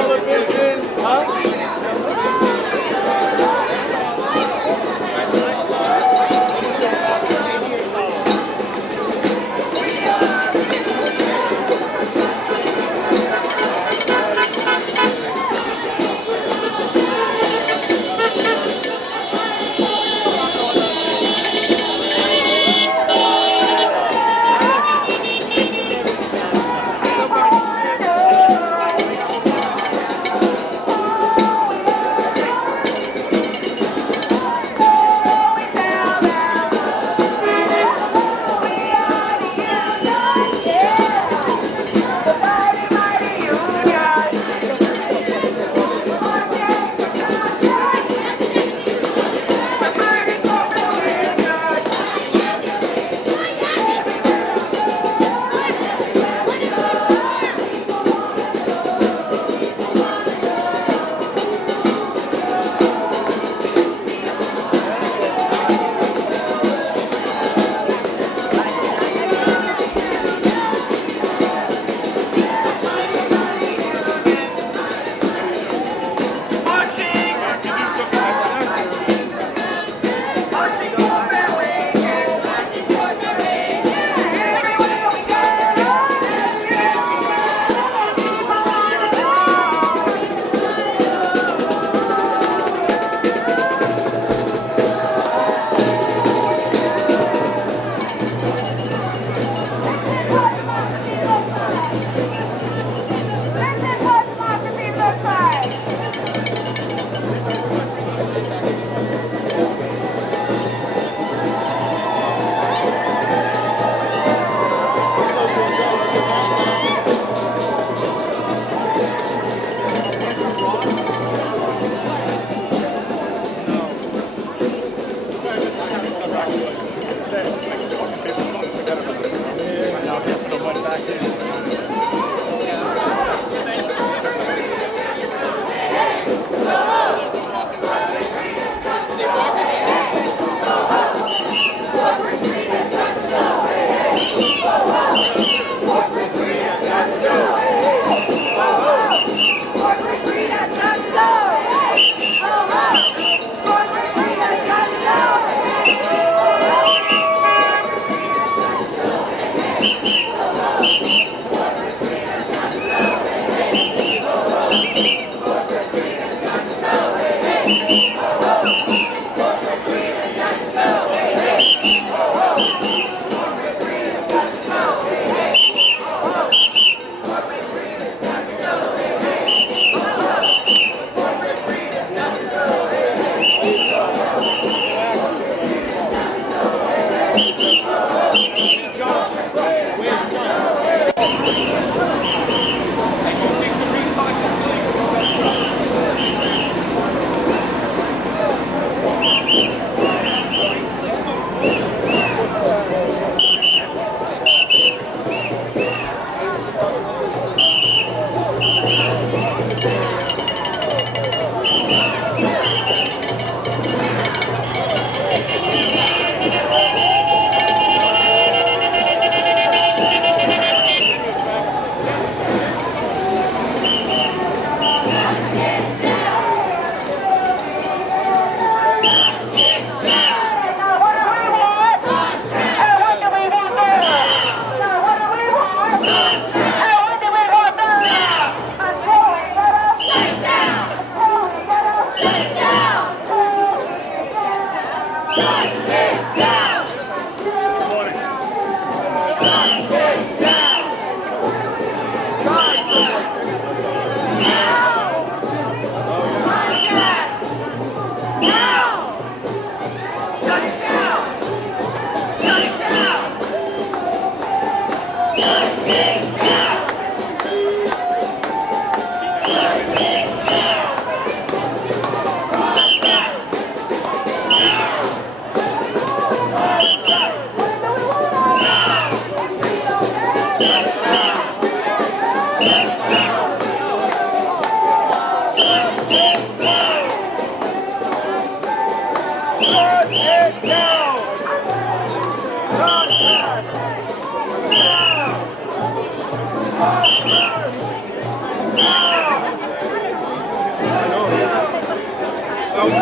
television, huh?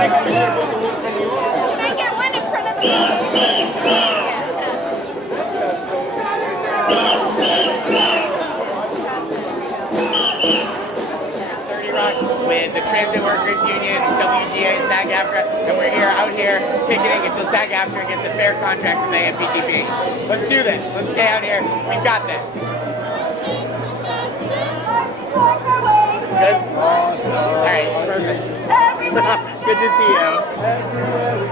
I get one in front of the with the Transit Workers Union, WGA, SAG-AFTRA, and we're out here picketing until SAG-AFTRA gets a fair contract with AMPTP. Let's do this. Let's stay out here. We've got this. Good? All right, perfect. Good to see you.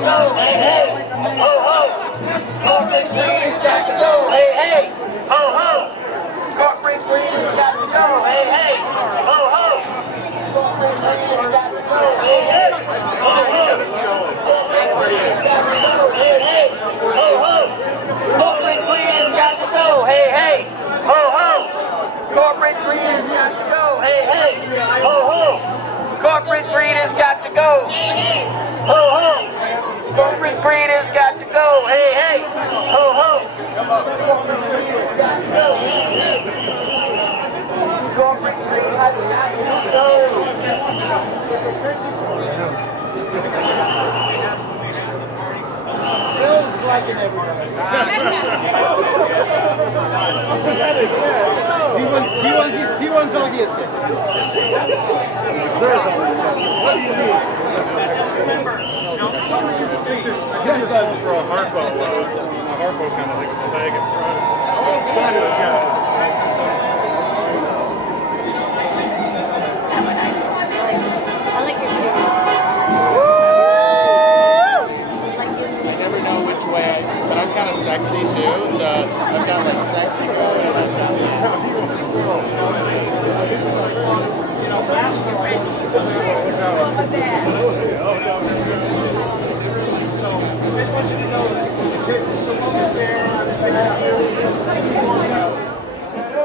go, hey, hey, ho, ho. Corporate greed has got to go, hey, hey, ho, ho. Corporate greed has got to go, hey, hey, ho, ho. Corporate greed has got to go, hey, hey, ho, ho. Corporate greed has got to go, hey, hey, ho, ho. Corporate greed has got to go, hey, hey, ho, ho. Corporate greed has got to go, hey, hey, ho, ho. Corporate greed has got to go, ho, ho. Corporate greed has got to go, hey, hey, ho, ho. Corporate greed has got to go, hey, hey. Corporate greed has got to go. Bill's blocking everybody. he wants all the assist. What do you mean? I think this is for a Harpo. A Harpo kind of thing with the leg in front. Yeah. I like your shoe. I never know which way, but I'm kind of sexy too, so I've got like sexy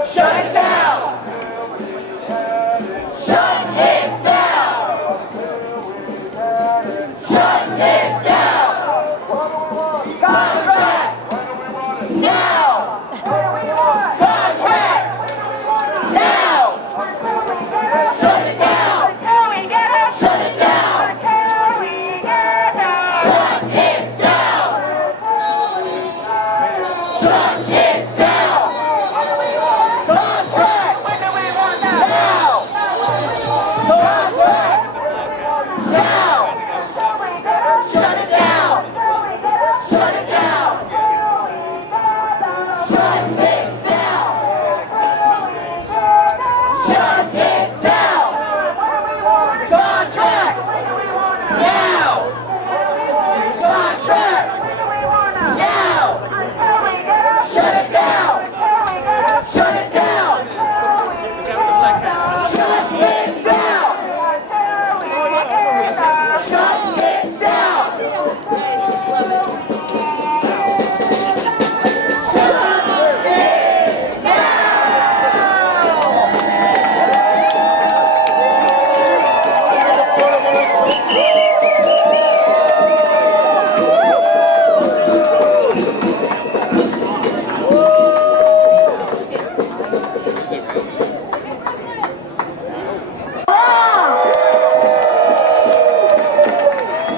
Shut it down! Shut it down! Shut it down! Contracts! Now! Contracts! Now! Shut it down! Shut it down! Shut it down! Shut it down! Contracts! Now! Contracts! Now! Shut it down! Shut it down! Shut it down! Shut it down! Contracts! Now! Contracts! Now! Shut it down! Shut it down! Shut it down! Shut it down!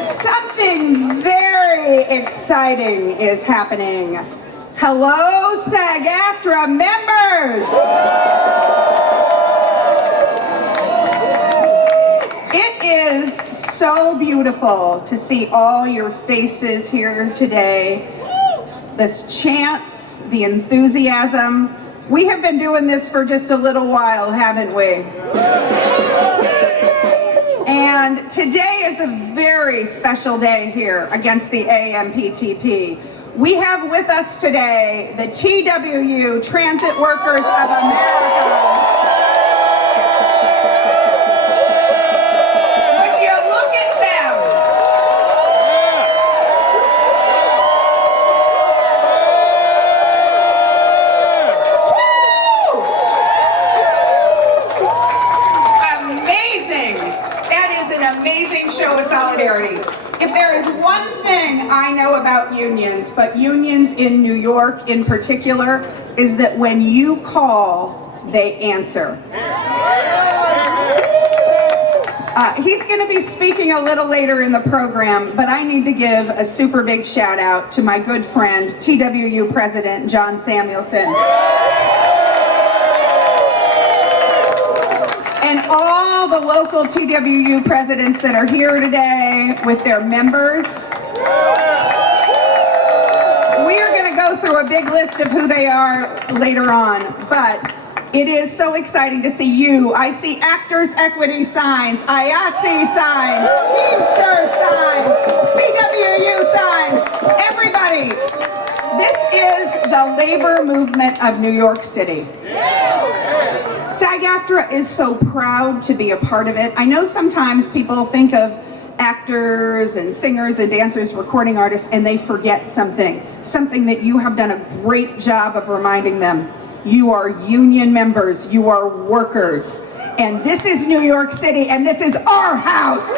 Something very exciting is happening. Hello, SAG-AFTRA members! It is so beautiful to see all your faces here today. This chants, the enthusiasm. We have been doing this for just a little while, haven't we? And today is a very special day here against the AMPTP. We have with us today the TWU, Transit Workers of America. Would you look at them? Woo! Amazing! That is an amazing show of solidarity. If there is one thing I know about unions, but unions in New York in particular, is that when you call, they answer. He's going to be speaking a little later in the program, but I need to give a super big shout out to my good friend, TWU President John Samuelson. And all the local TWU presidents that are here today with their members. We are going to go through a big list of who they are later on, but it is so exciting to see you. I see Actors Equity signs, IATSE signs, Teamsters signs, CWU labor movement of New York City. SAG-AFTRA is so proud to be a part of it. I know sometimes people think of actors and singers and dancers, recording artists, and they forget something that you have done a great job of reminding them. You are union members, you are workers, and this is New York City, and this is our house.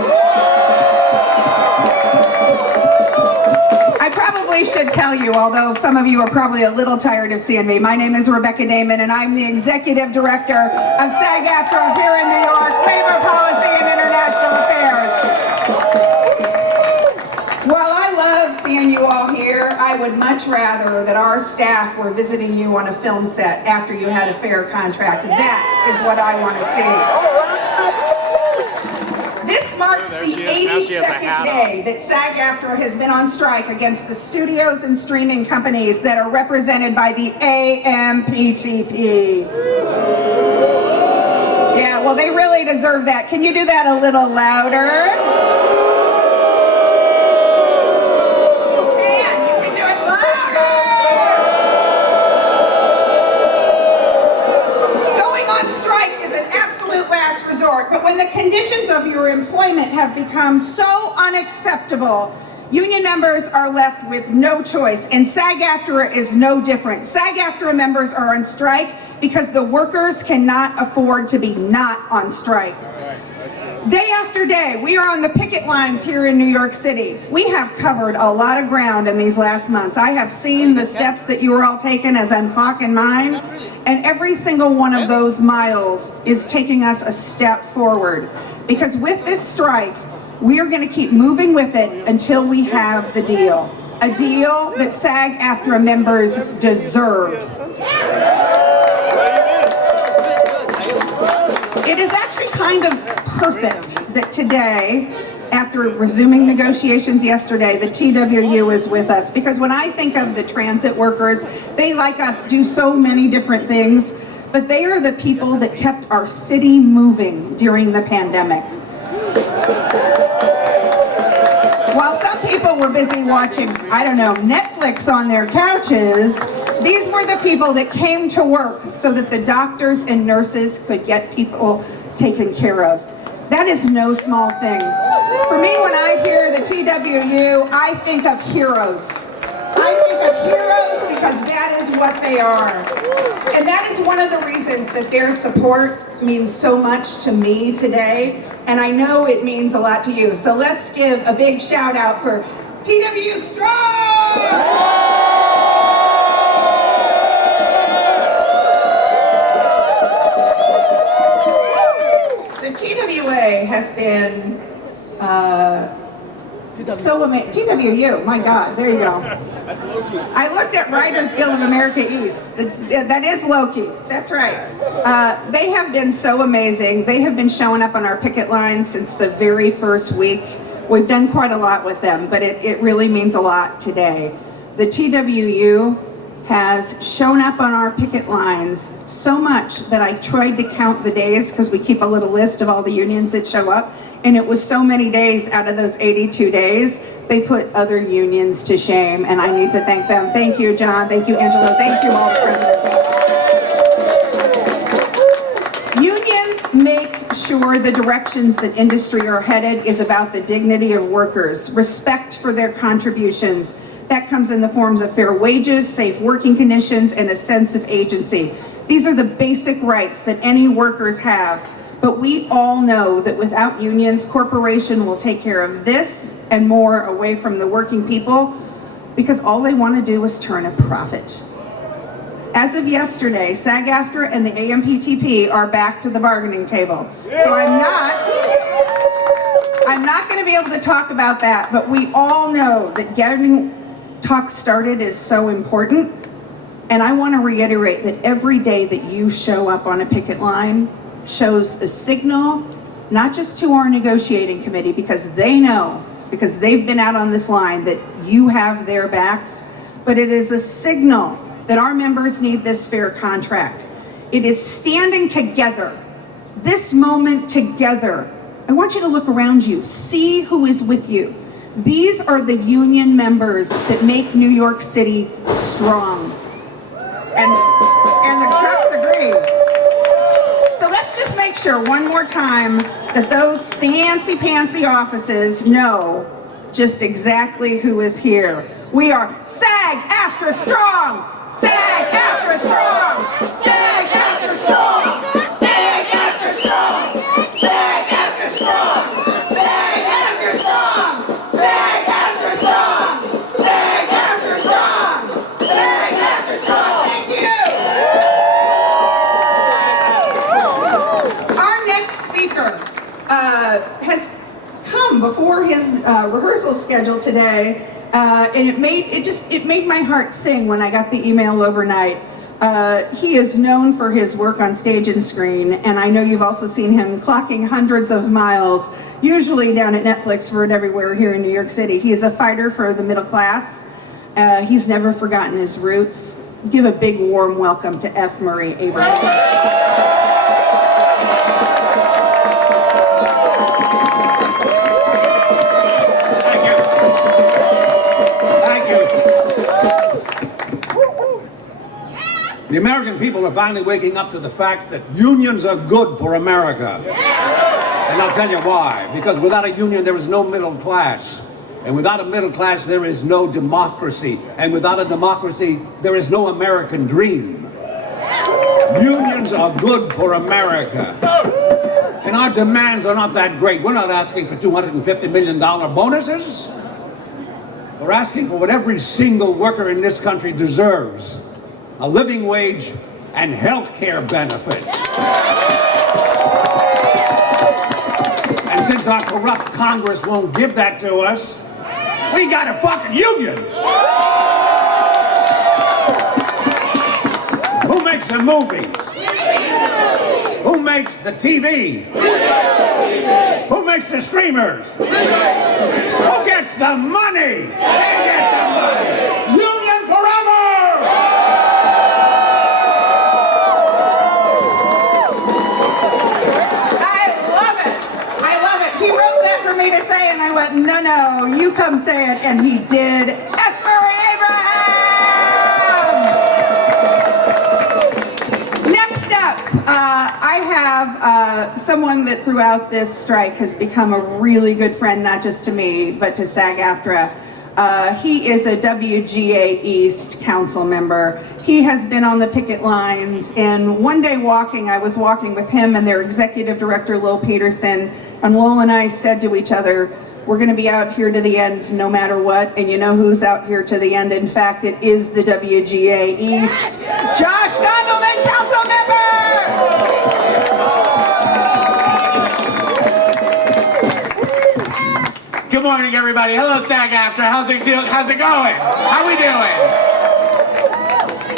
I probably should tell you, although some of you are probably a little tired of seeing me, my name is Rebecca Damon, and I'm the Executive Director of SAG-AFTRA here in New York, Labor Policy and International Affairs. While I love seeing you all here, I would much rather that our staff were visiting you on a film set after you had a fair contract. That is what I want to see. This marks the 82nd day that SAG-AFTRA has been on strike against the studios and streaming companies that are represented by the AMPTP. Yeah, well, they really deserve that. Can you do that a little louder? But when the conditions of your employment have become so unacceptable, union members are left with no choice, and SAG-AFTRA is no different. SAG-AFTRA members are on strike because the workers cannot afford to be not on strike. Day after day, we are on the picket lines here in New York City. We have covered a lot of ground in these last months. I have seen the steps that you are all taking as I'm clocking mine, and every single one of those miles is taking us a step forward. Because with this strike, we are going to keep moving with it until we have the deal. A deal that SAG-AFTRA members deserve. It is actually kind of perfect that today, after resuming negotiations yesterday, the TWU is with us. Because when I think of the transit workers, they, like us, do so many different things, but they are the people that kept our city moving during the pandemic. While some people were busy watching, I don't know, Netflix on their couches, these were the people that came to work so that the doctors and nurses could get people taken care of. That is no small thing. For me, when I hear the TWU, I think of heroes. I think of heroes because that is what they are. And that is one of the reasons that their support means so much to me today. And I know it means a lot to you. So let's give a big shout out for TWU Strong! The TWA has been so amazing. TWU, my God, there you go. That's Loki. I looked at Writers Guild of America East. That is Loki. That's right. They have been so amazing. They have been showing up on our picket line since the very first week. We've done quite a lot with them, but it really means a lot today. The TWU has shown up on our picket lines so much that I tried to count the days, because we keep a little list of all the unions that show up, and it was so many days out of those 82 days, they put other unions to shame, and I need to thank them. Thank you, John. Thank you, Angelo. Thank you, all the presidents. Unions make sure the directions that industry are headed is about the dignity of workers, respect for their contributions. That comes in the forms of fair wages, safe working conditions, and a sense of agency. These are the basic rights that any workers have. But we all know that without unions, corporation will take care of this and more away from the working people, because all they want to do is turn a profit. As of yesterday, SAG-AFTRA and the AMPTP are back to the bargaining table. So I'm not going to be able to talk about that, but we all know that getting talks started is so important. And I want to reiterate that every day that you show up on a picket line shows a signal, not just to our negotiating committee, because they know, because they've been out on this line, that you have their backs, but it is a signal that our members need this fair contract. It is standing together, this moment together. I want you to look around you, see who is with you. These are the union members that make New York City strong. And the trucks agree. So let's just make sure one more time that those fancy pantsy offices know just exactly who is here. We are SAG-AFTRA Strong! SAG-AFTRA Strong! SAG-AFTRA Strong! SAG-AFTRA Strong! SAG-AFTRA Strong! SAG-AFTRA Strong! SAG-AFTRA Strong! SAG-AFTRA Strong! SAG-AFTRA Strong! Thank you! Our next speaker has come before his rehearsal schedule today, and it made my heart sing when I got the email overnight. He is known for his work on stage and screen, and I know you've also seen him clocking hundreds of miles, usually down at Netflix for it everywhere here in New York City. He is a fighter for the middle class. He's never forgotten his roots. Give a big warm welcome to F. Murray Abraham. The American people are finally waking up to the fact that unions are good for America. And I'll tell you why. Because without a union, there is no middle class. And without a middle class, there is no democracy. And without a democracy, there is no American dream. Unions are good for America. And our demands are not that great. We're not asking for $250 million bonuses. We're asking for what every single worker in this country deserves. A living wage and health care benefits. And since our corrupt Congress won't give that to us, we got a fucking union. Who makes the movies? Who makes the TV? Who makes the streamers? Who gets the money? They get the money. Union forever! He wrote that for me to say, and I went, no, you come say it, and he did. F. Murray Abraham! Next up, I have someone that throughout this strike has become a really good friend, not just to me, but to SAG-AFTRA. He is a WGA East council member. He has been on the picket lines, and one day I was walking with him and their executive director, Lowell Peterson, and Lowell and I said to each other, we're going to be out here to the end no matter what, and you know who's out here to the end? In fact, it is the WGA East. Josh Gondelman, council member! Good morning, everybody. Hello, SAG-AFTRA. How's it going? How we doing?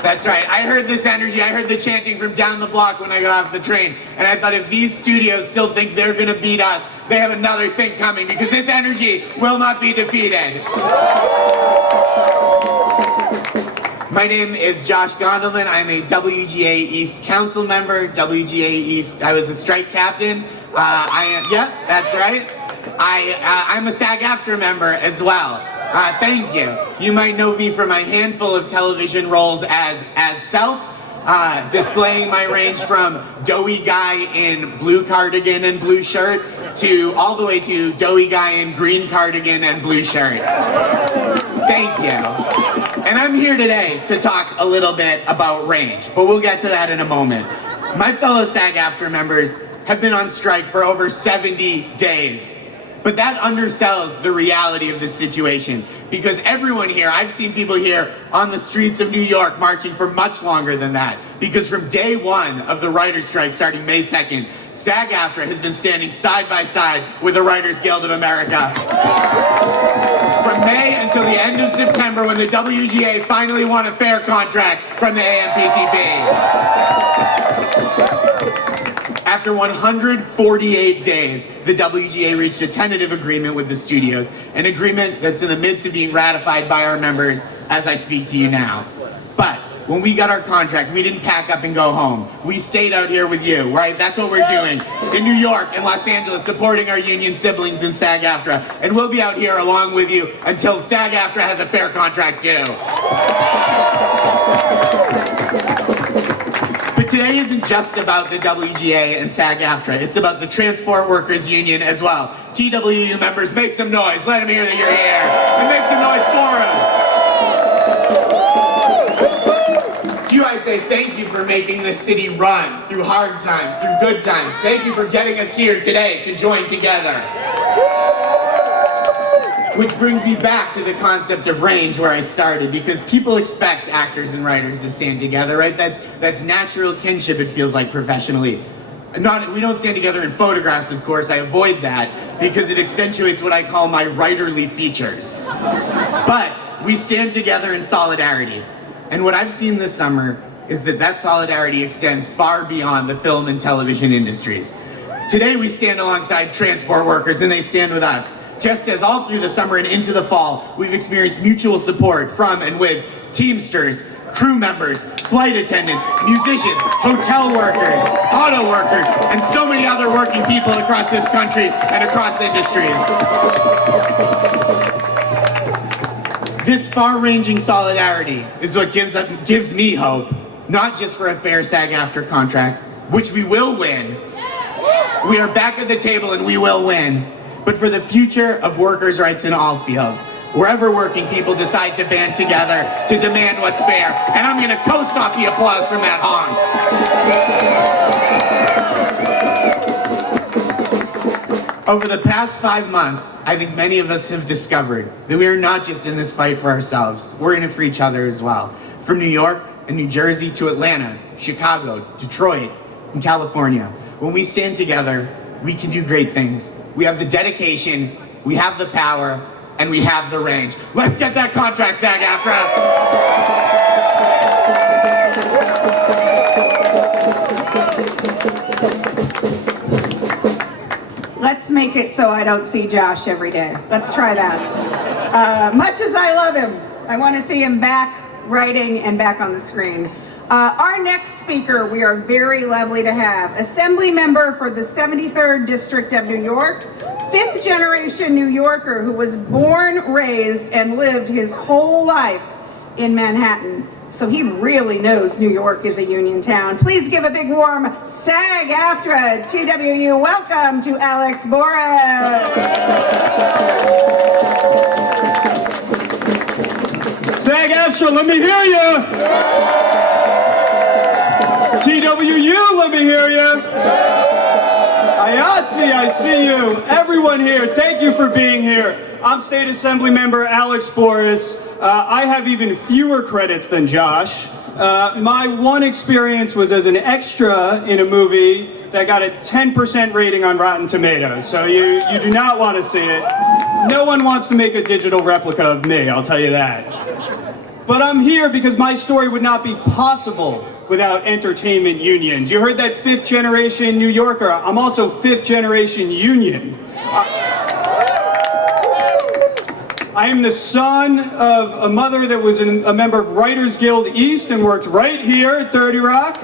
That's right. I heard this energy. I heard the chanting from down the block when I got off the train. And I thought if these studios still think they're going to beat us, they have another thing coming because this energy will not be defeated. My name is Josh Gondelman. I'm a WGA East council member. WGA East, I was a strike captain. Yeah, that's right. I'm a SAG-AFTRA member as well. Thank you. You might know me from my handful of television roles as Self, displaying my range from doughy guy in blue cardigan and blue shirt to all the way to doughy guy in green cardigan and blue shirt. Thank you. And I'm here today to talk a little bit about range, but we'll get to that in a moment. My fellow SAG-AFTRA members have been on strike for over 70 days. But that undersells the reality of this situation because everyone here, I've seen people here on the streets of New York marching for much longer than that because from day one of the writer's strike starting May 2nd, SAG-AFTRA has been standing side by side with the Writers Guild of America. From May until the end of September when the WGA finally won a fair contract from the AMPTP. After 148 days, the WGA reached a tentative agreement with the studios, an agreement that's in the midst of being ratified by our members as I speak to you now. But when we got our contract, we didn't pack up and go home. We stayed out here with you, right? That's what we're doing in New York and Los Angeles, supporting our union siblings in SAG-AFTRA. And we'll be out here along with you until SAG-AFTRA has a fair contract too. But today isn't just about the WGA and SAG-AFTRA. It's about the Transport Workers Union as well. TWU members, make some noise. Let them hear that you're here. And make some noise for them. To you, I say thank you for making this city run through hard times, through good times. Thank you for getting us here today to join together. Which brings me back to the concept of range where I started, because people expect actors and writers to stand together, right? That's natural kinship, it feels like, professionally. We don't stand together in photographs, of course. I avoid that because it accentuates what I call my writerly features. But we stand together in solidarity. And what I've seen this summer is that solidarity extends far beyond the film and television industries. Today we stand alongside transport workers and they stand with us. Just as all through the summer and into the fall, we've experienced mutual support from and with Teamsters, crew members, flight attendants, musicians, hotel workers, auto workers, and so many other working people across this country and across industries. This far-ranging solidarity is what gives me hope, not just for a fair SAG-AFTRA contract, which we will win. We are back at the table and we will win. But for the future of workers' rights in all fields, wherever working people decide to band together to demand what's fair. And I'm gonna coast off the applause from that honk. Over the past 5 months, I think many of us have discovered that we are not just in this fight for ourselves, we're in it for each other as well. From New York and New Jersey to Atlanta, Chicago, Detroit, and California. When we stand together, we can do great things. We have the dedication, we have the power, and we have the range. Let's get that contract, SAG-AFTRA! Let's make it so I don't see Josh every day. Let's try that. Much as I love him, I want to see him back writing and back on the screen. Our next speaker, we are very lovely to have. Assembly member for the 73rd District of New York, 5th generation New Yorker who was born, raised, and lived his whole life in Manhattan. So he really knows New York is a union town. Please give a big warm SAG-AFTRA TWU welcome to Alex Borres. SAG-AFTRA, let me hear you. TWU, let me hear you. IATSE, I see you. Everyone here, thank you for being here. I'm State Assembly Member Alex Borres. I have even fewer credits than Josh. My one experience was as an extra in a movie that got a 10% rating on Rotten Tomatoes, so you do not want to see it. No one wants to make a digital replica of me, I'll tell you that. But I'm here because my story would not be possible without entertainment unions. You heard that 5th generation New Yorker. I'm also 5th generation union. I am the son of a mother that was a member of Writers Guild East and worked right here at 30 Rock,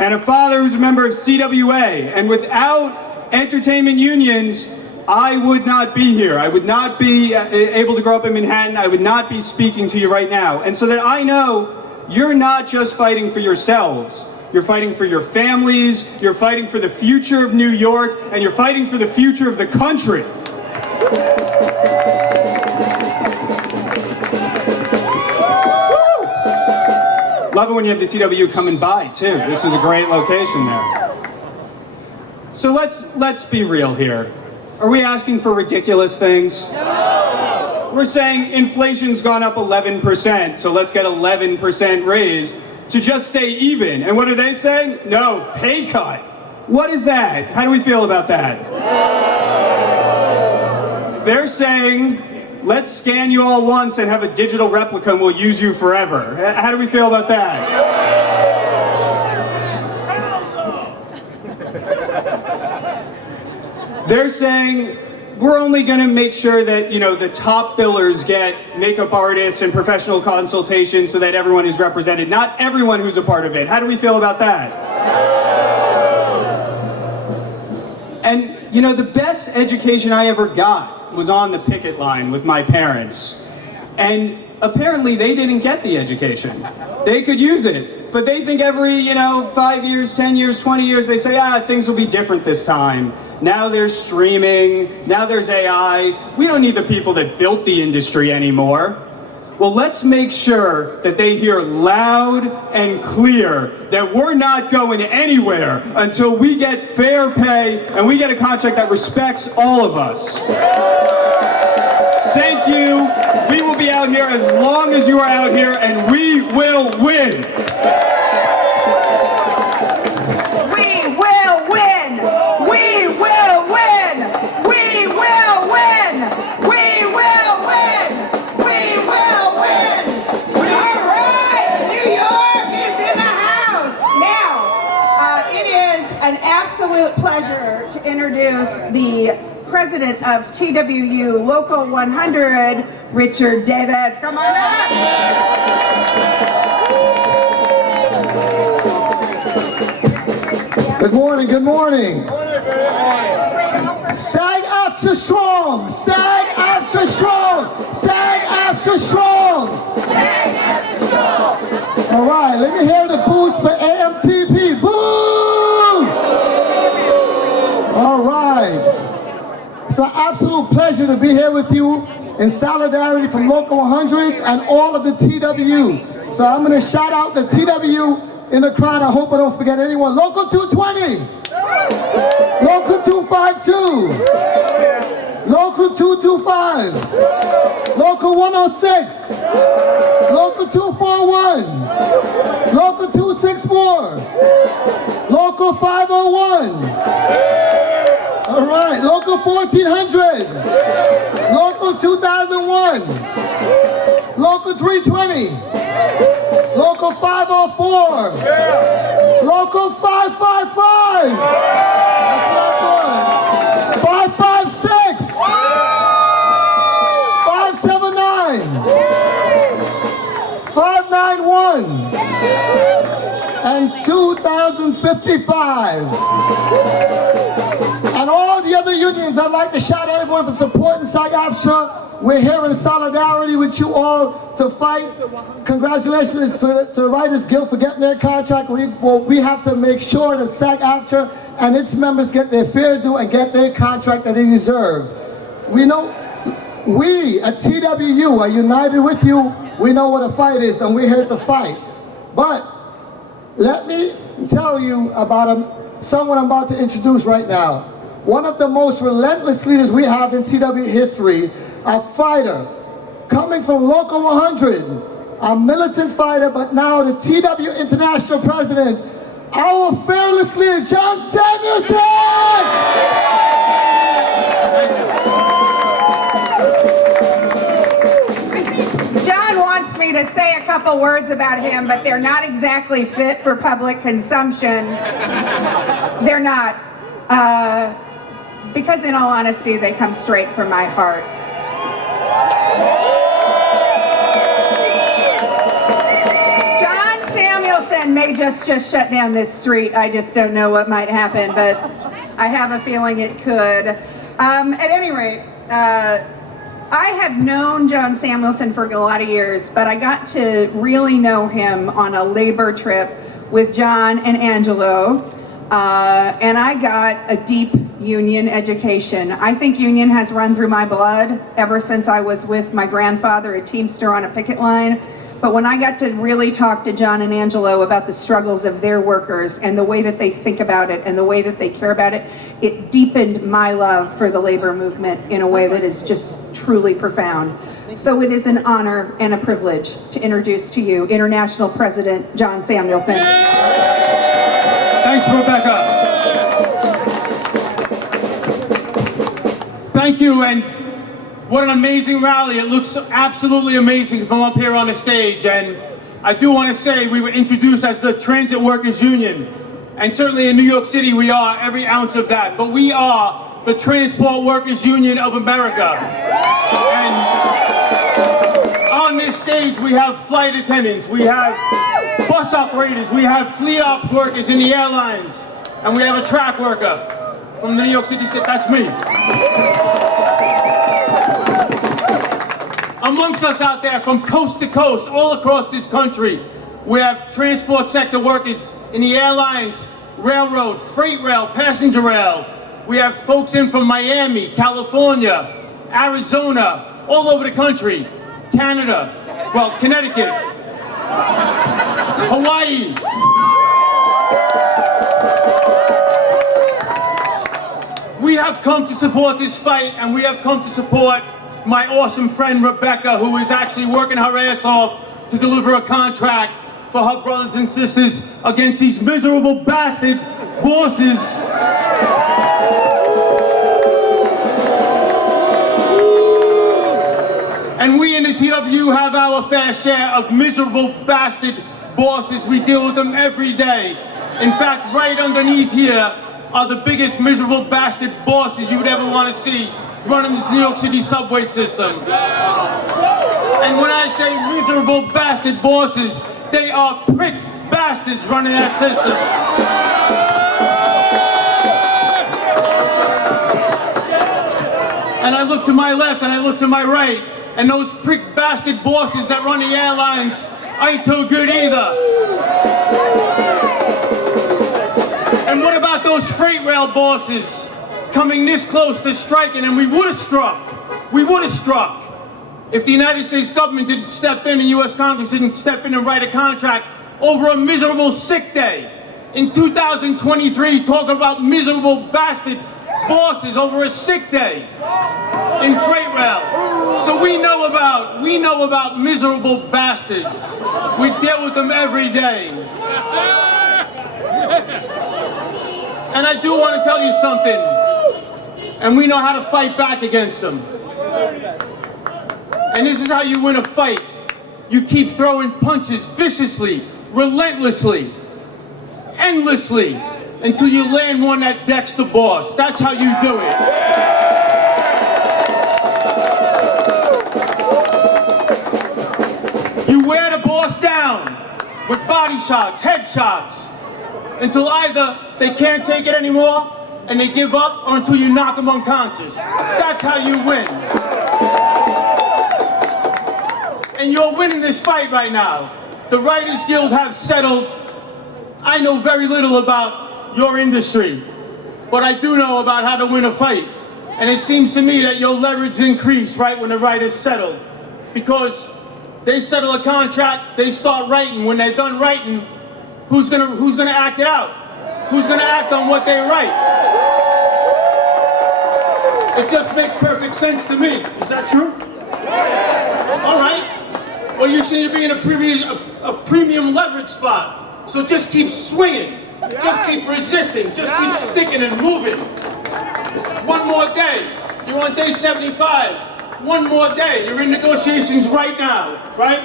and a father who's a member of CWA. And without entertainment unions, I would not be here. I would not be able to grow up in Manhattan. I would not be speaking to you right now. And so that I know you're not just fighting for yourselves. You're fighting for your families, you're fighting for the future of New York, and you're fighting for the future of the country. Love it when you have the TWU coming by too. This is a great location there. So let's be real here. Are we asking for ridiculous things? No! We're saying inflation's gone up 11%, so let's get 11% raise to just stay even. And what are they saying? No, pay cut. What is that? How do we feel about that? They're saying, let's scan you all once and have a digital replica and we'll use you forever. How do we feel about that? They're saying, we're only going to make sure that, the top billers get makeup artists and professional consultation so that everyone is represented. Not everyone who's a part of it. How do we feel about that? And, the best education I ever got was on the picket line with my parents. And apparently they didn't get the education. They could use it, but they think every, 5 years, 10 years, 20 years, they say, things will be different this time. Now there's streaming, now there's AI. We don't need the people that built the industry anymore. Well, let's make sure that they hear loud and clear that we're not going anywhere until we get fair pay and we get a contract that respects all of us. Thank you. We will be out here as long as you are out here, and we will win. We will win. We will win. We will win. We will win. We will win. All right, New York is in the house. Now, it is an absolute pleasure to introduce the president of TWU Local 100, Richard Davis. Come on up. Good morning, good morning. SAG-AFTRA strong, SAG-AFTRA strong, SAG-AFTRA strong. All right, let me hear the boost for AMTP. Boo! All right. It's an absolute pleasure to be here with you in solidarity from Local 100 and all of the TWU. So I'm going to shout out the TWU in the crowd. I hope I don't forget anyone. Local 220. Local 252. Local 225. Local 106. Local 241. Local 264. Local 501. All right, Local 1400, Local 2001, Local 320, Local 504, Local 555, that's not good, 556, 579, 591, and 2055. And all the other unions, I'd like to shout out everyone for supporting SAG-AFTRA. We're here in solidarity with you all to fight. Congratulations to the Writers Guild for getting their contract. We have to make sure that SAG-AFTRA and its members get their fair due and get their contract that they deserve. We know, we at TWU are united with you. We know what a fight is, and we're here to fight. But let me tell you about someone I'm about to introduce right now. One of the most relentless leaders we have in TW history, a fighter, coming from Local 100, a militant fighter, but now the TW International President, our fearless leader, John Samuelson! John wants me to say a couple words about him, but they're not exactly fit for public consumption. They're not. Because in all honesty, they come straight from my heart. John Samuelson may just shut down this street. I just don't know what might happen, but I have a feeling it could. At any rate, I have known John Samuelson for a lot of years, but I got to really know him on a labor trip with John and Angelo, and I got a deep union education. I think union has run through my blood ever since I was with my grandfather, a Teamster on a picket line. But when I got to really talk to John and Angelo about the struggles of their workers and the way that they think about it and the way that they care about it, it deepened my love for the labor movement in a way that is just truly profound. So it is an honor and a privilege to introduce to you International President John Samuelson. Thanks, Rebecca. Thank you, and what an amazing rally. It looks absolutely amazing from up here on the stage, and I do want to say we were introduced as the Transit Workers Union, and certainly in New York City we are every ounce of that, but we are the Transport Workers Union of America. And on this stage we have flight attendants, we have bus operators, we have fleet ops workers in the airlines, and we have a track worker from the New York City, that's me. A amongst us out there from coast to coast, all across this country. We have transport sector workers in the airlines, railroad, freight rail, passenger rail. We have folks in from Miami, California, Arizona, all over the country, Canada, well, Connecticut, Hawaii. We have come to support this fight, and we have come to support my awesome friend Rebecca, who is actually working her ass off to deliver a contract for her brothers and sisters against these miserable bastard bosses. And we in the TWU have our fair share of miserable bastard bosses. We deal with them every day. In fact, right underneath here are the biggest miserable bastard bosses you would ever want to see running this New York City subway system. And when I say miserable bastard bosses, they are prick bastards running that system. And I look to my left and I look to my right, and those prick bastard bosses that run the airlines ain't too good either. And what about those freight rail bosses coming this close to striking? And we would have struck. We would have struck if the United States government didn't step in and U.S. Congress didn't step in and write a contract over a miserable sick day. In 2023, talking about miserable bastard bosses over a sick day in freight rail. So we know about miserable bastards. We deal with them every day. And I do want to tell you something. And we know how to fight back against them. And this is how you win a fight. You keep throwing punches viciously, relentlessly, endlessly, until you land one that decks the boss. That's how you do it. You wear the boss down with body shots, head shots, until either they can't take it anymore and they give up, or until you knock them unconscious. That's how you win. And you're winning this fight right now. The Writers Guild have settled. I know very little about your industry, but I do know about how to win a fight. And it seems to me that your leverage increased right when the writers settled. Because they settle a contract, they start writing. When they're done writing, who's gonna act it out? Who's gonna act on what they write? It just makes perfect sense to me. Is that true? All right. Well, you seem to be in a premium leverage spot. So just keep swinging. Just keep resisting. Just keep sticking and moving. One more day. You're on day 75. One more day. You're in negotiations right now, right?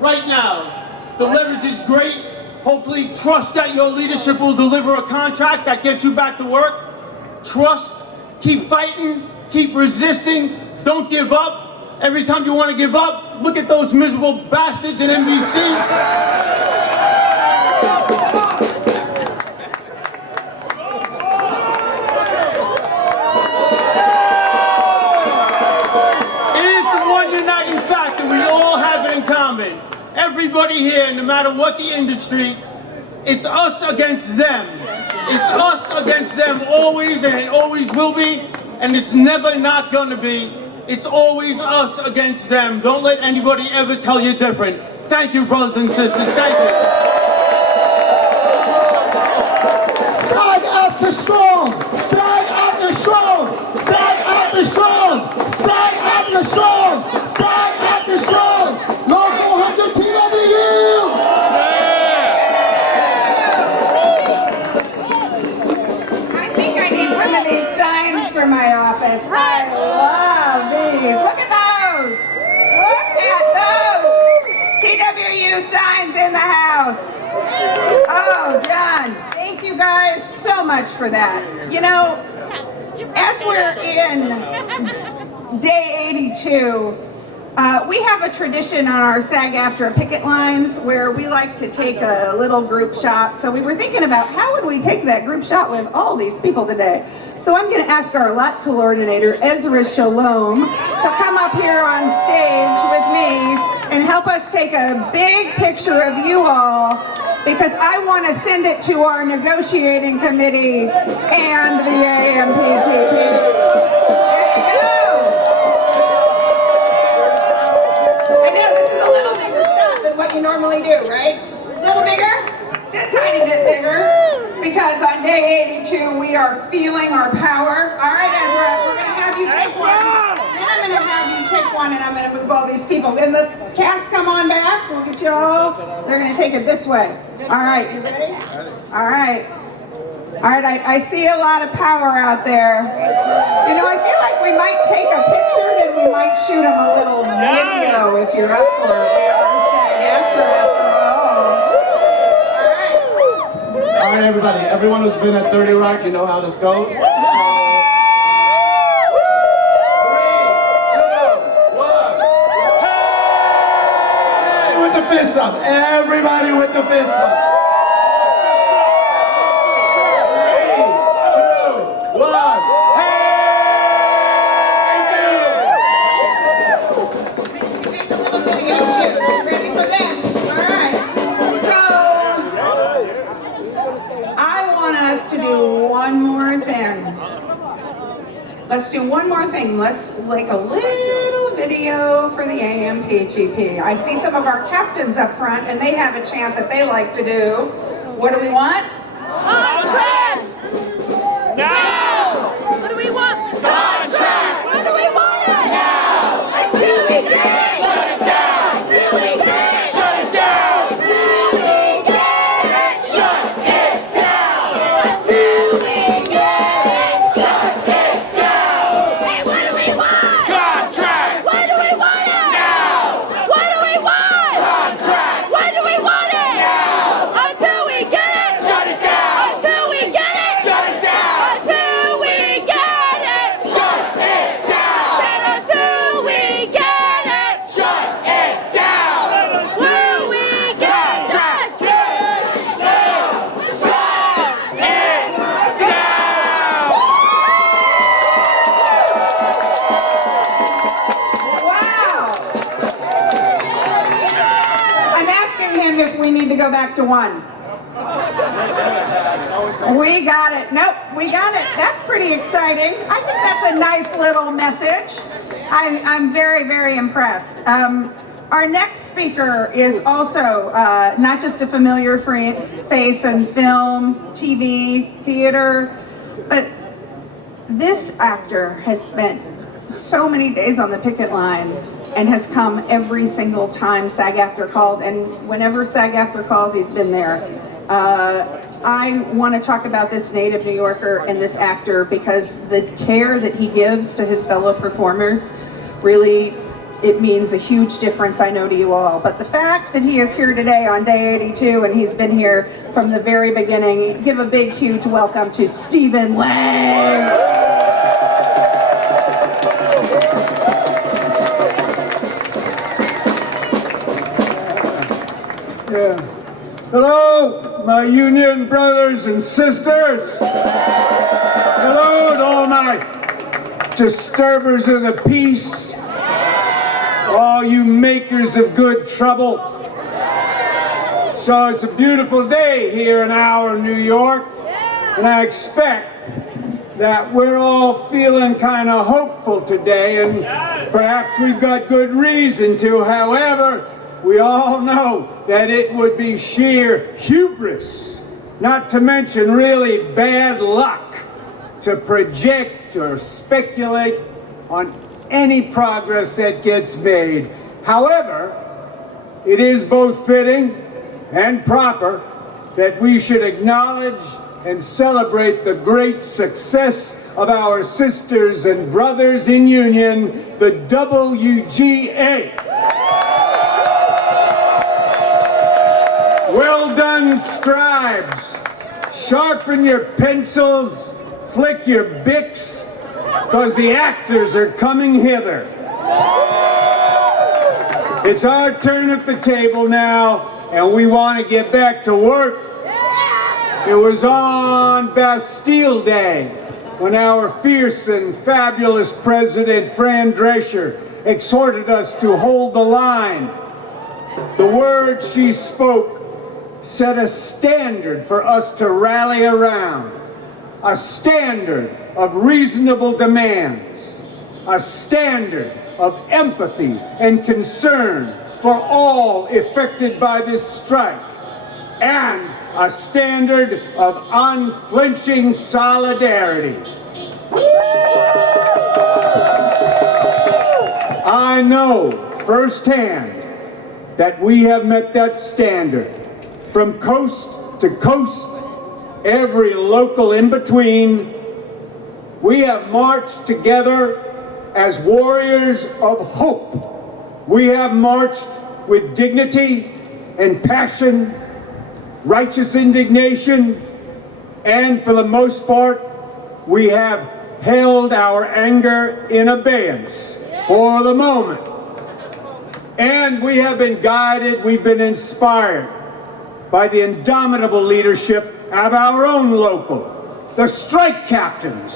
Right now. The leverage is great. Hopefully, trust that your leadership will deliver a contract that gets you back to work. Trust. Keep fighting. Keep resisting. Don't give up. Every time you want to give up, look at those miserable bastards in NBC. It is the one uniting factor we all have it in common. Everybody here, no matter what the industry, it's us against them. It's us against them always, and it always will be, and it's never not going to be. It's always us against them. Don't let anybody ever tell you different. Thank you, brothers and sisters. Thank you. SAG after strong! SAG after strong! SAG after strong! SAG after strong! SAG after strong! Local 100 TWU! I think I need some of these signs for my office. I love these. Look at those. Look at those. TWU signs in the house. Oh, John, thank you guys so much for that. You know, as we're in day 82, we have a tradition on our SAG-AFTRA picket lines where we like to take a little group shot. So we were thinking about how would we take that group shot with all these people today. So I'm going to ask our lot coordinator, Ezra Shalom, to come up here on stage with me and help us take a big picture of you all, because I want to send it to our negotiating committee and the AMPTP. There you go. I know this is a little bigger shot than what you normally do, right? A little bigger? Just a tiny bit bigger. Because on day 82, we are feeling our power. All right, Ezra, we're going to have you take one. Then I'm going to have you take one, and I'm going to move all these people. Then the cast come on back. We'll get you all. They're going to take it this way. All right. You ready? All right. All right, I see a lot of power out there. You know, I feel like we might take a picture, then we might shoot them a little video if you're up for it. We are SAG after all. All right, everybody. Everyone who's been at 30 Rock, you know how this goes. 3, 2, 1. Everybody with the fists up. Everybody with the fists up. 3, 2, 1. Take a little bit against you. Ready for this? All right. So, I want us to do one more thing. Let's do one more thing. Let's like a little video for the AMPTP. I see some of our captains up front, and they have a chant that they like to do. What do we want? Contracts! Now! What do we want? Contracts! When do we want it? Now! Until we get it! Shut it down! Until we get it! Shut it down! Until we get it! Shut it down! Until we get it! Shut it down! Hey, what do we want? Contracts! When do we want it? Now! What do we want? Contracts! When do we want it? Now! Until we get it! Shut it down! Until we get it! Shut it down! Until we get it! Shut it down! Then until we get it! Shut it down! Will we get it? Shut it down! Wow! I'm asking him if we need to go back to one. We got it. Nope, we got it. That's pretty exciting. I think that's a nice little message. I'm very, very impressed. Our next speaker is also not just a familiar face in film, TV, theater, but this actor has spent so many days on the picket line and has come every single time SAG-AFTRA called, and whenever SAG-AFTRA calls, he's been there. I want to talk about this native New Yorker and this actor because the care that he gives to his fellow performers, really, it means a huge difference, I know, to you all. But the fact that he is here today on day 82 and he's been here from the very beginning, give a big, huge welcome to Stephen Lang. Hello, my union brothers and sisters. Hello to all my disturbers of the peace, all you makers of good trouble. So it's a beautiful day here in our New York, and I expect that we're all feeling kind of hopeful today, and perhaps we've got good reason to. However, we all know that it would be sheer hubris, not to mention really bad luck, to project or speculate on any progress that gets made. However, it is both fitting and proper that we should acknowledge and celebrate the great success of our sisters and brothers in union, the WGA. Well done, scribes. Sharpen your pencils, flick your Bics, because the actors are coming hither. It's our turn at the table now, and we want to get back to work. It was on Bastille Day when our fierce and fabulous President Fran Drescher exhorted us to hold the line. The words she spoke set a standard for us to rally around, a standard of reasonable demands, a standard of empathy and concern for all affected by this strike, and a standard of unflinching solidarity. I know firsthand that we have met that standard. From coast to coast, every local in between, we have marched together as warriors of hope. We have marched with dignity and passion, righteous indignation, and for the most part, we have held our anger in abeyance for the moment. And we have been guided, we've been inspired by the indomitable leadership of our own local, the strike captains,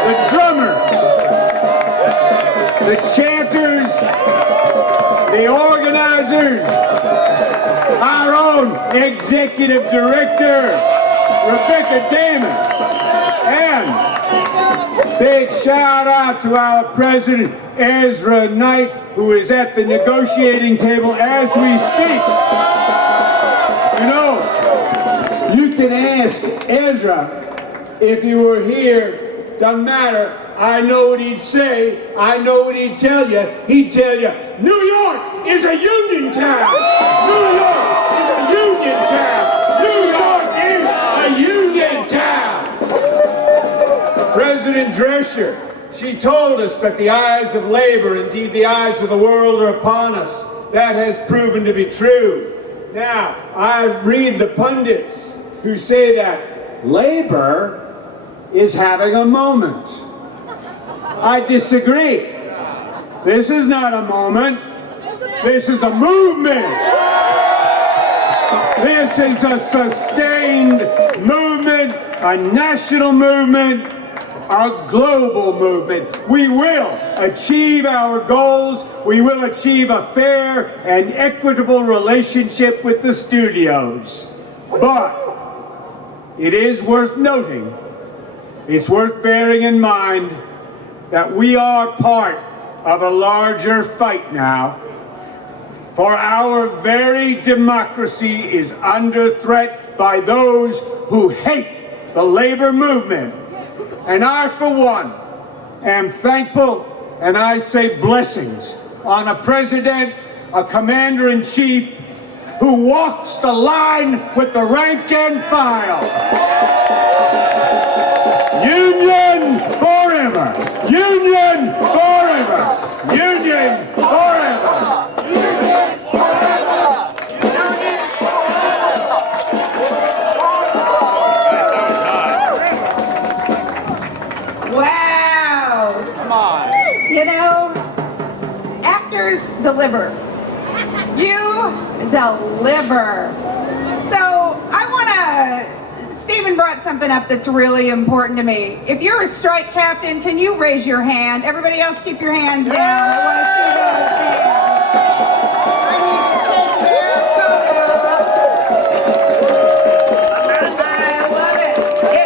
the drummers, the chanters, the organizers, our own executive director, Rebecca Damon, and big shout out to our president, Ezra Knight, who is at the negotiating table as we speak. You know, you can ask Ezra if you were here, doesn't matter. I know what he'd say, I know what he'd tell you. He'd tell you, New York is a union town. New York is a union town. New York is a union town. President Drescher, she told us that the eyes of labor, indeed the eyes of the world, are upon us. That has proven to be true. Now, I read the pundits who say that labor is having a moment. I disagree. This is not a moment. This is a movement. This is a sustained movement, a national movement, a global movement. We will achieve our goals. We will achieve a fair and equitable relationship with the studios. But it is worth noting, it's worth bearing in mind that we are part of a larger fight now. For our very democracy is under threat by those who hate the labor movement. And I, for one, am thankful, and I say blessings, on a president, a commander-in-chief, who walks the line with the rank and file. Union forever! Union forever! Union forever! Wow! Come on. You know, actors deliver. You deliver. So I want to, Stephen brought something up that's really important to me. If you're a strike captain, can you raise your hand? Everybody else keep your hands down. I want to see those hands. I need to take their photo. I love it.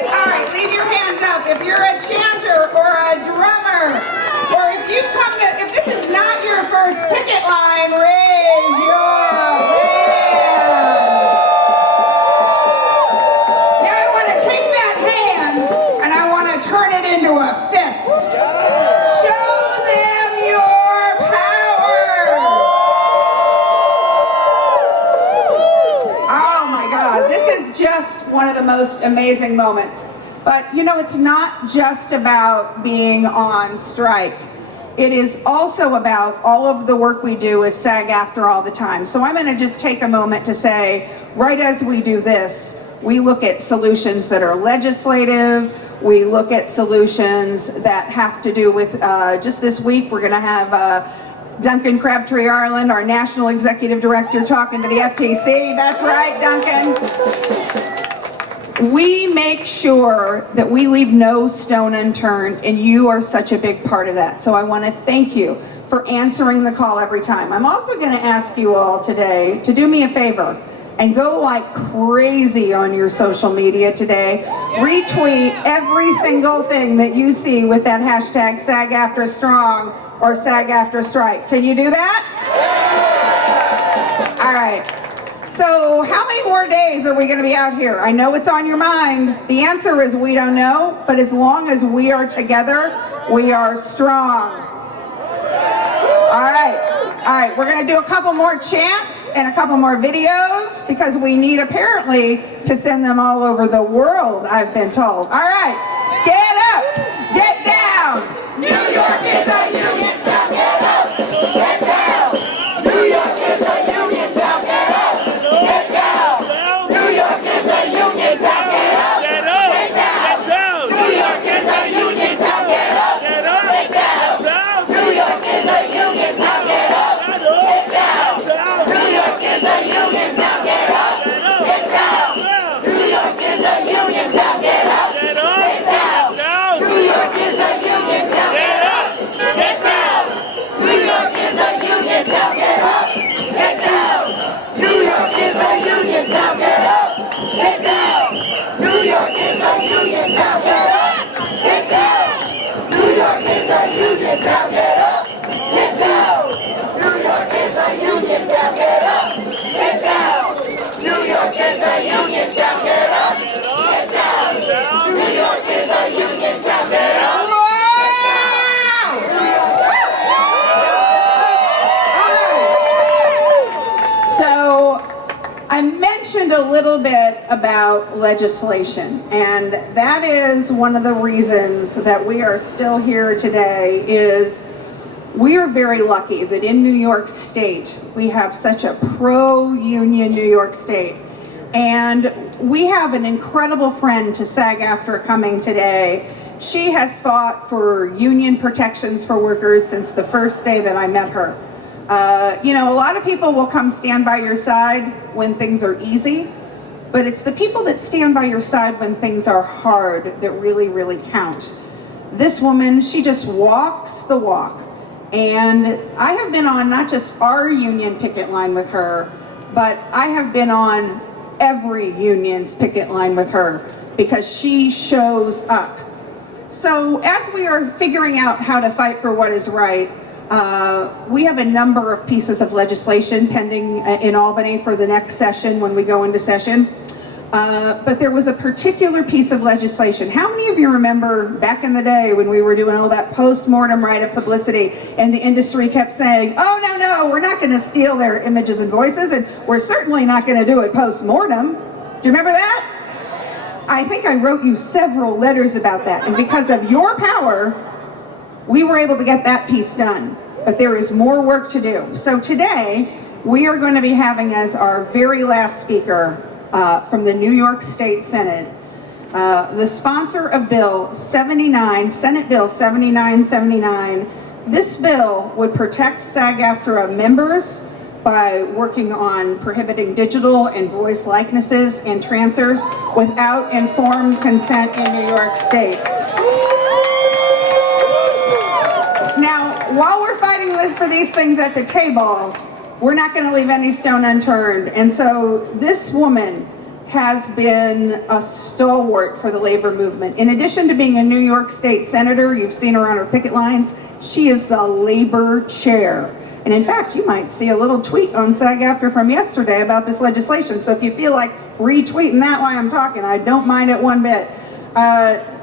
All right, leave your hands up. If you're a chanter or a drummer, or if you come to, if this is not your first picket line, raise your hand. Now I want to take that hand and I want to turn it into a fist. Show them your power. Oh my God, this is just one of the most amazing moments. But you know, it's not just about being on strike. It is also about all of the work we do as SAG-AFTRA all the time. So I'm going to just take a moment to say, right as we do this, we look at solutions that are legislative. We look at solutions that have to do with, just this week, we're going to have Duncan Crabtree Ireland, our National Executive Director, talking to the FTC. That's right, Duncan. We make sure that we leave no stone unturned, and you are such a big part of that. So I want to thank you for answering the call every time. I'm also going to ask you all today to do me a favor and go like crazy on your social media today. Retweet every single thing that you see with that hashtag SAG-AFTRA-STRONG or SAG-AFTRA-STRIKE. Can you do that? All right. So how many more days are we going to be out here? I know it's on your mind. The answer is we don't know, but as long as we are together, we are strong. All right, we're going to do a couple more chants and a couple more videos because we need apparently to send them all over the world, I've been told. All right, get up, get down. New York is a union town. Get up, get down. New York is a union town. Get up, get down. New York is a union town. Get up, get down. New York is a union town. Get up, get down. New York is a union town. Get up, get down. New York is a union town. Get up, get down. New York is a union town. Get up, get down. New York is a union town. Get up, get down. New York is a union town. Get up, get down. New York is a union town. Get up, get down. New York is a union town. Get up, get down. New York is a union town. Get up, get down. New York is a union town. Get up, get down. New York is a union town. Get up, get down. New York is a union town. Get up. So I mentioned a little bit about legislation, and that is one of the reasons that we are still here today. Is we are very lucky that in New York State we have such a pro-union New York State, and we have an incredible friend to SAG-AFTRA coming today. She has fought for union protections for workers since the first day that I met her. You know, a lot of people will come stand by your side when things are easy, but it's the people that stand by your side when things are hard that really, really count. This woman, she just walks the walk. And I have been on not just our union picket line with her, but I have been on every union's picket line with her because she shows up. So as we are figuring out how to fight for what is right, we have a number of pieces of legislation pending in Albany for the next session when we go into session. But there was a particular piece of legislation. How many of you remember back in the day when we were doing all that post-mortem right of publicity and the industry kept saying, oh, no, we're not going to steal their images and voices, and we're certainly not going to do it post-mortem. Do you remember that? I think I wrote you several letters about that, and because of your power, we were able to get that piece done. But there is more work to do. So today, we are going to be having as our very last speaker from the New York State Senate, the sponsor of Bill 79, Senate Bill 7979. This bill would protect SAG-AFTRA members by working on prohibiting digital and voice likenesses and transfers without informed consent in New York State. Now, while we're fighting for these things at the table, we're not going to leave any stone unturned. And so this woman has been a stalwart for the labor movement. In addition to being a New York State senator, you've seen her on her picket lines, she is the labor chair. And in fact, you might see a little tweet on SAG-AFTRA from yesterday about this legislation. So if you feel like retweeting that while I'm talking, I don't mind it one bit.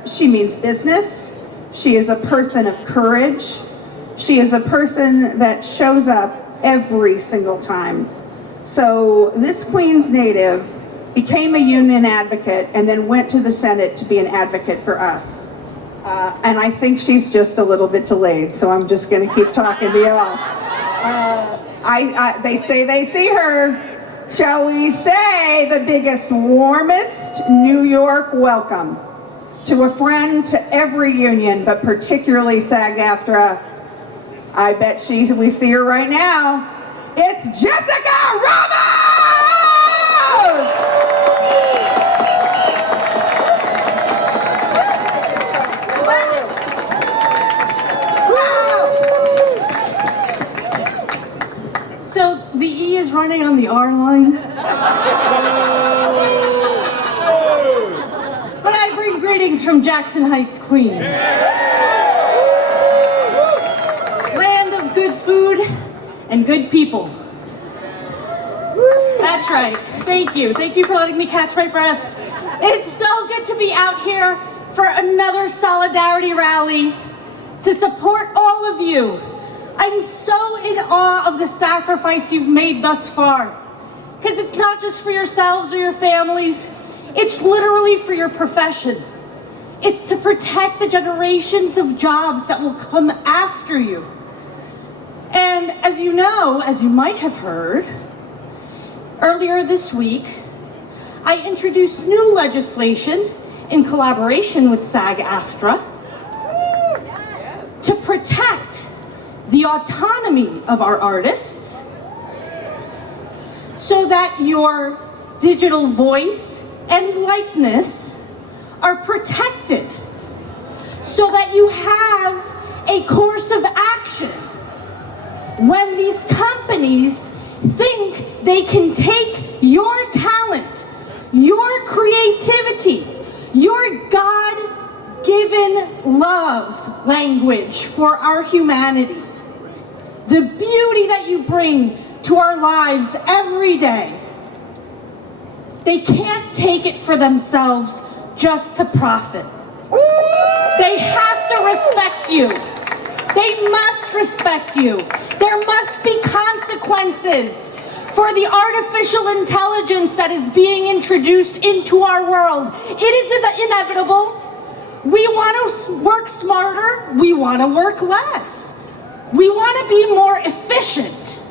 She means business. She is a person of courage. She is a person that shows up every single time. So this Queens native became a union advocate and then went to the Senate to be an advocate for us. And I think she's just a little bit delayed, so I'm just gonna keep talking to y'all. They say they see her. Shall we say the biggest, warmest New York welcome to a friend to every union, but particularly SAG-AFTRA. I bet we see her right now. It's Jessica Ramos! carne on the R line. But I bring greetings from Jackson Heights, Queens. Land of good food and good people. That's right. Thank you. Thank you for letting me catch my breath. It's so good to be out here for another solidarity rally to support all of you. I'm so in awe of the sacrifice you've made thus far. Because it's not just for yourselves or your families, it's literally for your profession. It's to protect the generations of jobs that will come after you. And as you know, as you might have heard, earlier this week, I introduced new legislation in collaboration with SAG-AFTRA to protect the autonomy of our artists so that your digital voice and likeness are protected, so that you have a course of action when these companies think they can take your talent, your creativity, your God-given love language for our humanity, the beauty that you bring to our lives every day. They can't take it for themselves just to profit. They have to respect you. They must respect you. There must be consequences for the artificial intelligence that is being introduced into our world. It is inevitable. We want to work smarter. We want to work less. We want to be more efficient.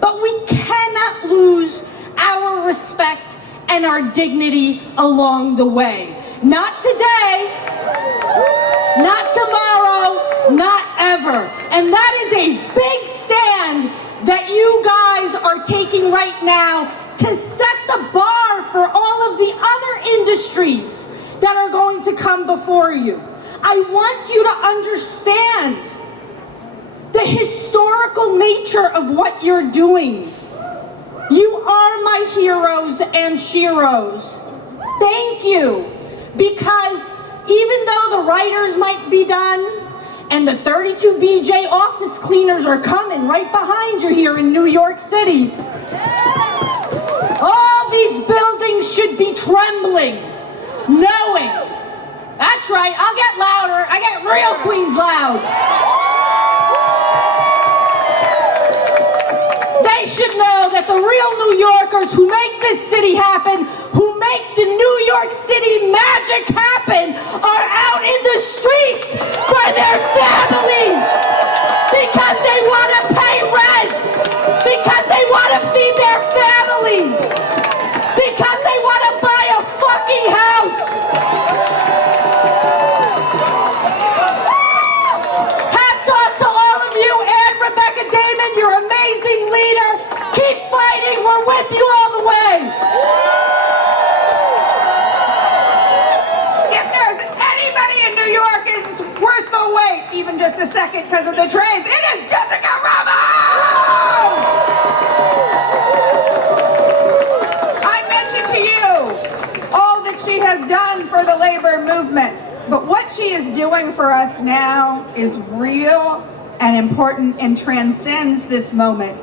But we cannot lose our respect and our dignity along the way. Not today, not tomorrow, not ever. And that is a big stand that you guys are taking right now to set the bar for all of the other industries that are going to come before you. I want you to understand the historical nature of what you're doing. You are my heroes and sheroes. Thank you. Because even though the writers might be done, and the 32 BJ office cleaners are coming right behind you here in New York City, all these buildings should be trembling, knowing, that's right, I'll get louder, I get real Queens loud. They should know that the real New Yorkers who make this city happen, who make the New York City magic happen, are out in the streets for their families, because they want to pay rent, because they want to feed their families, because they want to buy a fucking house. Hats off to all of you and Rebecca Damon, you're amazing leader. Keep fighting, we're with you all the way. If there's anybody in New York is worth the wait, even just a second because of the trains, it is Jessica Ramos! I mentioned to you all that she has done for the labor movement, but what she is doing for us now is real and important and transcends this moment.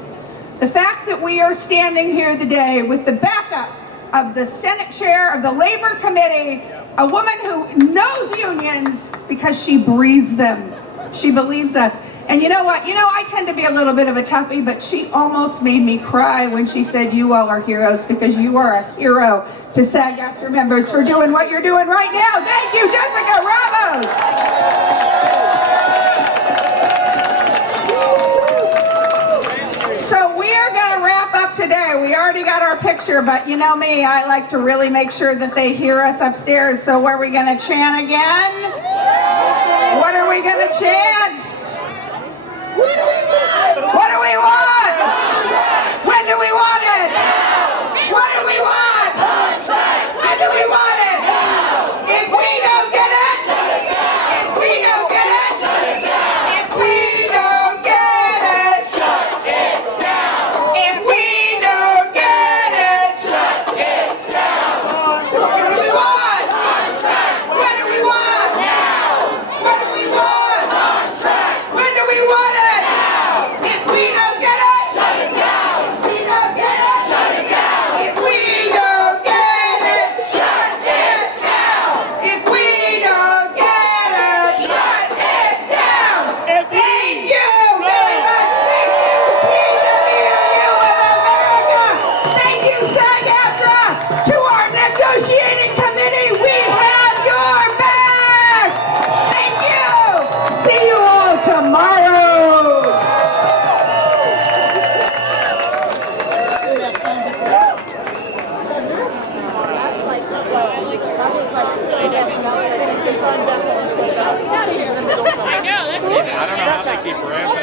The fact that we are standing here today with the backup of the Senate Chair of the Labor Committee, a woman who knows unions because she breathes them. She believes us. And you know what? You know, I tend to be a little bit of a toughie, but she almost made me cry when she said you all are heroes, because you are a hero to SAG-AFTRA members for doing what you're doing right now. Thank you, Jessica Ramos. So we are going to wrap up today. We already got our picture, but you know me, I like to really make sure that they hear us upstairs. So are we going to chant again? What are we going to chant? What do we want? What do we want? When do we want it? What do we want? When do we want it? If we don't get it, if we don't get it, if we don't get it, if we keep her answer.